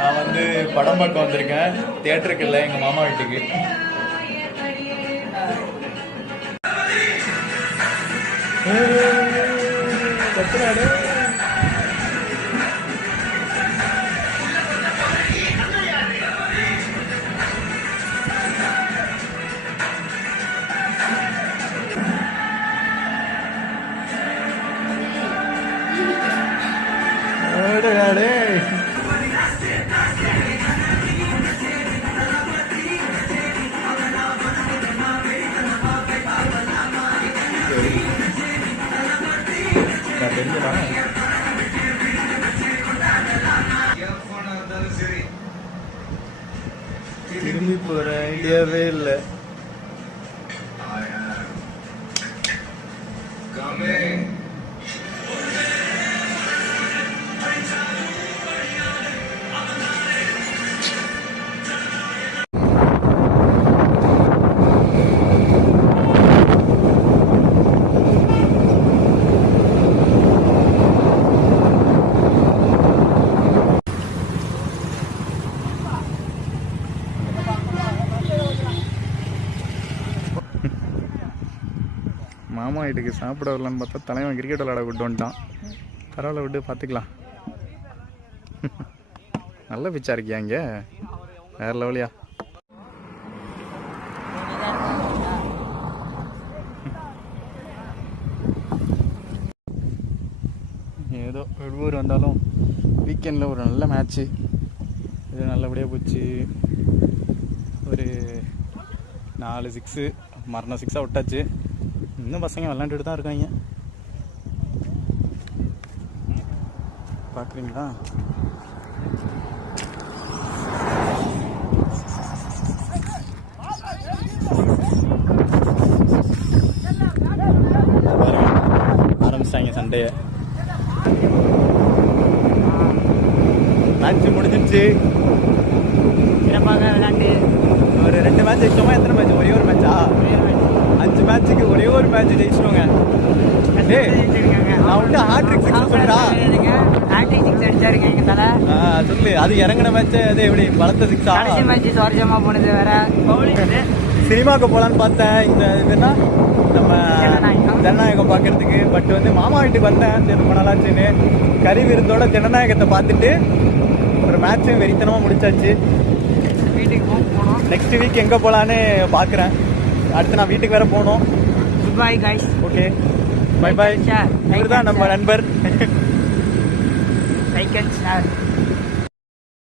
நான் வந்து படம் பார்க்க வந்திருக்கேன். தியேட்டருக்கு இல்லை, எங்கள் மாமா வீட்டுக்கு. கத்துறாடு. திரும்பி போற ஐடியாவே இல்லை. மாமா வீட்டுக்கு சாப்பிட வரலான்னு பார்த்தா தலைவன் கிரிக்கெட் விளையாட விட்டு வந்துட்டான். பரவாயில்ல, விட்டு பார்த்துக்கலாம். நல்ல பிச்சா இருக்கியா இங்கே, வேற லெவலியா. ஏதோ ஊர் வந்தாலும் வீக்கெண்டில் ஒரு நல்ல மேட்ச்சு, இது நல்லபடியாக போச்சு. ஒரு 4 6 மரண 6 விட்டாச்சு. இன்னும் பசங்க விளாண்டுட்டு தான் இருக்காங்க, பார்க்குறீங்களா? ஆரம்பிச்சிட்டாங்க சண்டையை. மேட்ச் முடிஞ்சிருச்சு. சிறப்பாக விளையாண்டு ஒரு 2 மேட்ச் ஜெயிச்சோமா? எத்தனை மேட்ச்? ஒரே ஒரு மேட்சா? 5 மேட்சுக்கு ஒரே ஒரு மேட்ச் ஜெயிச்சிட்டோங்க. நான் விட்டு ஹாட்ரிக் 6 சொல்றா. ஹாட்ரிக் 6 அடிச்சாருங்க எங்க தலை. சொல்லு, அது இறங்கின மேட்ச். அது எப்படி பலத்த 6? கடைசி மேட்ச் சுவாரஸ்யமா போனது. வேற சினிமாவுக்கு போலான்னு பார்த்தேன். இந்த இதுனா நம்ம ஜனநாயகம் பார்க்கறதுக்கு. பட் வந்து மாமா வீட்டுக்கு வந்தேன், சரி ரொம்ப நல்லாச்சுன்னு. கறி விருந்தோட ஜனநாயகத்தை பார்த்துட்டு ஒரு மேட்சும் வெறித்தனமாக முடிச்சாச்சு. வீட்டுக்கு போகணும். நெக்ஸ்ட் வீக் எங்கே போகலான்னு பார்க்குறேன். அடுத்து நான் வீட்டுக்கு வேற போகணும். Good bye guys. Okay, bye bye. இவர் தான் நம்ம நண்பர். Like and share.